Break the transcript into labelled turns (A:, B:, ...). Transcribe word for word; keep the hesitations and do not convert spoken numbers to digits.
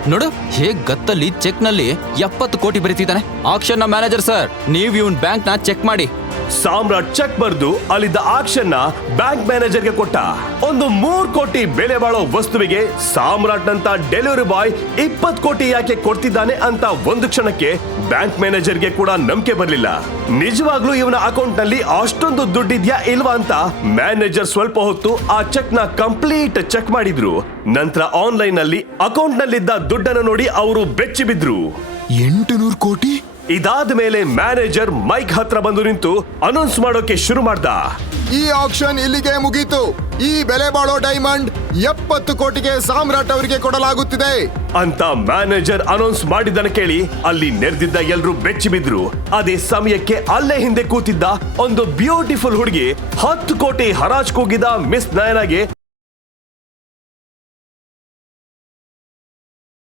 A: ನೋಡು ಹೇಗ್ ಗತ್ತಲ್ಲಿ ಚೆಕ್ ನಲ್ಲಿ ಎಪ್ಪತ್ತು ಕೋಟಿ ಬರೀತಿದ್ದಾನೆ. ಆಕ್ಷನ್ ನ ಮ್ಯಾನೇಜರ್ ಸರ್, ನೀವು ಇವನ್ ಬ್ಯಾಂಕ್ ನ ಚೆಕ್ ಮಾಡಿ.
B: ಸಾಮ್ರಾಟ್ ಚೆಕ್ ಬರ್ದು ಅಲ್ಲಿದ್ದ ಆಕ್ಷನ್ ನ ಬ್ಯಾಂಕ್ ಮ್ಯಾನೇಜರ್ಗೆ ಕೊಟ್ಟ. ಒಂದು ಮೂರ್ ಕೋಟಿ ಬೆಲೆ ಬಾಳೋ ವಸ್ತುವಿಗೆ ಸಾಮ್ರಾಟ್ ನಂತ ಡೆಲಿವರಿ ಬಾಯ್ ಇಪ್ಪತ್ ಕೋಟಿ ಯಾಕೆ ಕೊಡ್ತಿದ್ದಾನೆ ಅಂತ ಒಂದು ಕ್ಷಣಕ್ಕೆ ಬ್ಯಾಂಕ್ ಮ್ಯಾನೇಜರ್ಗೆ ಕೂಡ ನಂಬಿಕೆ ಬರ್ಲಿಲ್ಲ. ನಿಜವಾಗ್ಲೂ ಇವನ ಅಕೌಂಟ್ ನಲ್ಲಿ ಅಷ್ಟೊಂದು ದುಡ್ಡಿದ್ಯಾ ಇಲ್ವಾ ಅಂತ ಮ್ಯಾನೇಜರ್ ಸ್ವಲ್ಪ ಹೊತ್ತು ಆ ಚೆಕ್ ನ ಕಂಪ್ಲೀಟ್ ಚೆಕ್ ಮಾಡಿದ್ರು. ನಂತರ ಆನ್ಲೈನ್ ನಲ್ಲಿ ಅಕೌಂಟ್ ನಲ್ಲಿದ್ದ ದುಡ್ಡನ್ನು ನೋಡಿ ಅವರು ಬೆಚ್ಚಿ ಬಿದ್ರು.
C: ಎಂಟು ನೂರು ಕೋಟಿ.
B: ಇದಾದ ಮೇಲೆ ಮ್ಯಾನೇಜರ್ ಮೈಕ್ ಹತ್ರ ಬಂದು ನಿಂತು ಅನೌನ್ಸ್ ಮಾಡೋಕೆ ಶುರು ಮಾಡ್ದ.
C: ಈ ಆಕ್ಷನ್ ಇಲ್ಲಿಗೆ ಮುಗೀತು. ಈ ಬೆಲೆ ಬಾಳೋ ಡೈಮಂಡ್ ಎಪ್ಪತ್ತು ಕೋಟಿಗೆ ಸಾಮ್ರಾಟ್ ಅವರಿಗೆ ಕೊಡಲಾಗುತ್ತಿದೆ
B: ಅಂತ ಮ್ಯಾನೇಜರ್ ಅನೌನ್ಸ್ ಮಾಡಿದ್ದನ್ನು ಕೇಳಿ ಅಲ್ಲಿ ನೆರೆದಿದ್ದ ಎಲ್ರು ಬೆಚ್ಚಿ ಬಿದ್ರು. ಅದೇ ಸಮಯಕ್ಕೆ ಅಲ್ಲೇ ಹಿಂದೆ ಕೂತಿದ್ದ ಒಂದು ಬ್ಯೂಟಿಫುಲ್ ಹುಡುಗಿ ಹತ್ತು ಕೋಟಿ ಹರಾಜ್ ಕೂಗಿದ ಮಿಸ್ ನಯನಾಗೆ